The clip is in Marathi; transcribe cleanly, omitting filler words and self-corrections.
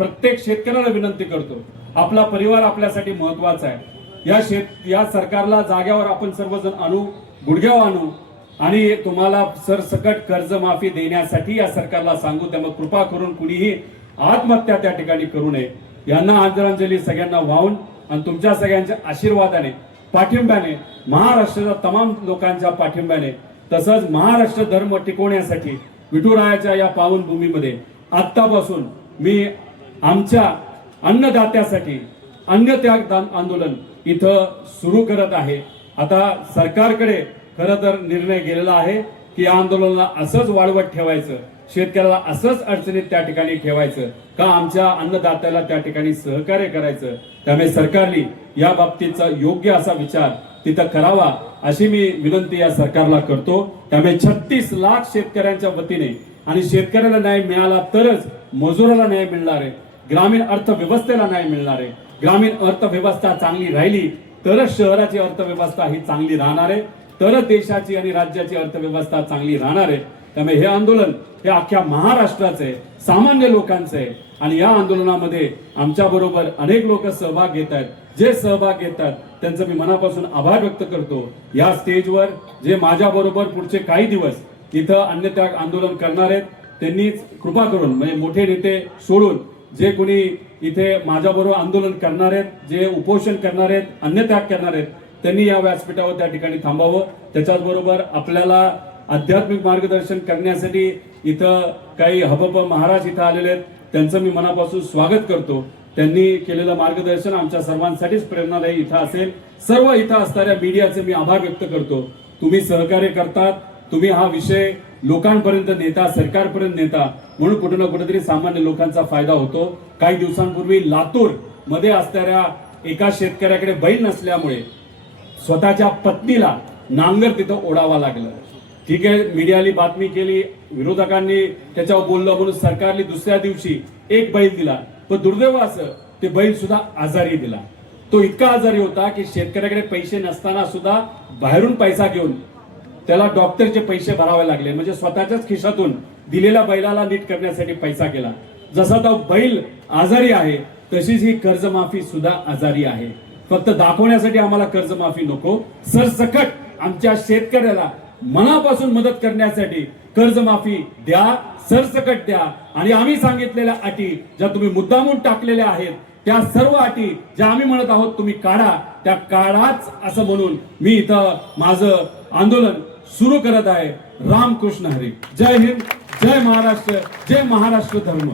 प्रत्येक शेतकऱ्याला विनंती करतो, आपला परिवार आपल्यासाठी महत्वाचा आहे। या सरकारला जाग्यावर आपण सर्वजण आणू, गुडघ्यावर आणू आणि तुम्हाला सरसकट कर्जमाफी देण्यासाठी या सरकारला सांगू। त्यामुळे कृपा करून कुणीही आत्महत्या त्या ठिकाणी करू नये। यांना आदरांजली सगळ्यांना वाहून आणि तुमच्या सगळ्यांच्या आशीर्वादाने, पाठिंब्याने, महाराष्ट्राच्या तमाम लोकांच्या पाठिंब्याने, तसंच महाराष्ट्र धर्म टिकवण्यासाठी विठुरायाच्या या पावन भूमीमध्ये आत्तापासून मी आमच्या अन्नदात्यासाठी अन्न त्याग आंदोलन इथं सुरू करत आहे। आता सरकारकडे खरं तर निर्णय गेलेला आहे की या आंदोलनाला असंच वाढवत ठेवायचं, शेतकऱ्याला असंच अडचणीत त्या ठिकाणी ठेवायचं का आमच्या अन्नदात्याला त्या ठिकाणी सहकार्य करायचं। त्यामुळे सरकारने या बाबतीचा योग्य असा विचार तिथं करावा अशी मी विनंती या सरकारला करतो। त्यामुळे 36 लाख शेतकऱ्यांच्या वतीने आणि शेतकऱ्याला न्याय मिळाला तरच मजुराला न्याय मिळणार आहे, ग्रामीण अर्थव्यवस्थेला न्याय मिळणार आहे। ग्रामीण अर्थव्यवस्था चांगली राहिली तरच शहराची अर्थव्यवस्था ही चांगली राहणार आहे, तरच देशाची आणि राज्याची अर्थव्यवस्था चांगली राहणार आहे। त्यामुळे हे आंदोलन हे अख्ख्या महाराष्ट्राचं आहे, सामान्य लोकांचं आहे आणि या आंदोलनामध्ये आमच्या बरोबर अनेक लोक सहभाग घेत आहेत। जे सहभाग घेतात त्यांचं मी मनापासून आभार व्यक्त करतो। या स्टेजवर जे माझ्या बरोबर पुढचे काही दिवस इथं अन्नत्याग आंदोलन करणार आहेत त्यांनी कृपा करून म्हणजे मोठे नेते सोडून जे कोणी इथे माझ्याबरोबर आंदोलन करणार आहेत, जे उपोषण करणार आहेत, अन्नत्याग करणार आहेत त्यांनी या व्यासपीठावर त्या ठिकाणी थांबावं। त्याच्याच बरोबर आपल्याला आध्यात्मिक मार्गदर्शन करण्यासाठी इथं काही हबप महाराज इथं आलेले आहेत, त्यांचं मी मनापासून स्वागत करतो। त्यांनी केलेलं मार्गदर्शन आमच्या सर्वांसाठीच प्रेरणादायी इथं असेल। सर्व इथं असणाऱ्या मीडियाचे मी आभार व्यक्त करतो। तुम्ही सहकार्य करतात, तुम्ही हा विषय लोकांपर्यंत नेता, सरकारपर्यंत नेता, म्हणून कुठे ना कुठेतरी सामान्य लोकांचा फायदा होतो। काही दिवसांपूर्वी लातूर मध्ये असणाऱ्या एका शेतकऱ्याकडे बैल नसल्यामुळे स्वतःच्या पत्नीला नांगर तिथं ओढावा लागलं। ठीक आहे, मीडियाने बातमी केली, विरोधकांनी त्याच्यावर बोललं म्हणून सरकारने दुसऱ्या दिवशी एक बैल दिला, पण दुर्दैव असं ते बैल सुद्धा आजारी दिला। तो इतका आजारी होता की शेतकऱ्याकडे पैसे नसताना सुद्धा बाहेरून पैसा घेऊन त्याला डॉक्टरचे पैसे भरावे लागले, म्हणजे स्वतःच्याच खिशातून दिलेल्या बैलाला नीट करण्यासाठी पैसा केला। जसा तो बैल आजारी आहे तशीच ही कर्जमाफी सुद्धा आजारी आहे। फक्त दाखवण्यासाठी आम्हाला कर्जमाफी नको, सरसकट आमच्या शेतकऱ्याला मनापासून मदत करण्यासाठी कर्जमाफी द्या, सरसकट द्या। आणि आम्ही सांगितलेल्या अटी ज्या तुम्ही मुद्दामून टाकलेल्या आहेत त्या सर्व अटी ज्या आम्ही म्हणत आहोत तुम्ही काढा, त्या काढाच असं म्हणून मी इथं माझं आंदोलन सुरू करत आहे। रामकृष्ण हरी। जय हिंद, जय महाराष्ट्र, जय महाराष्ट्र धर्म।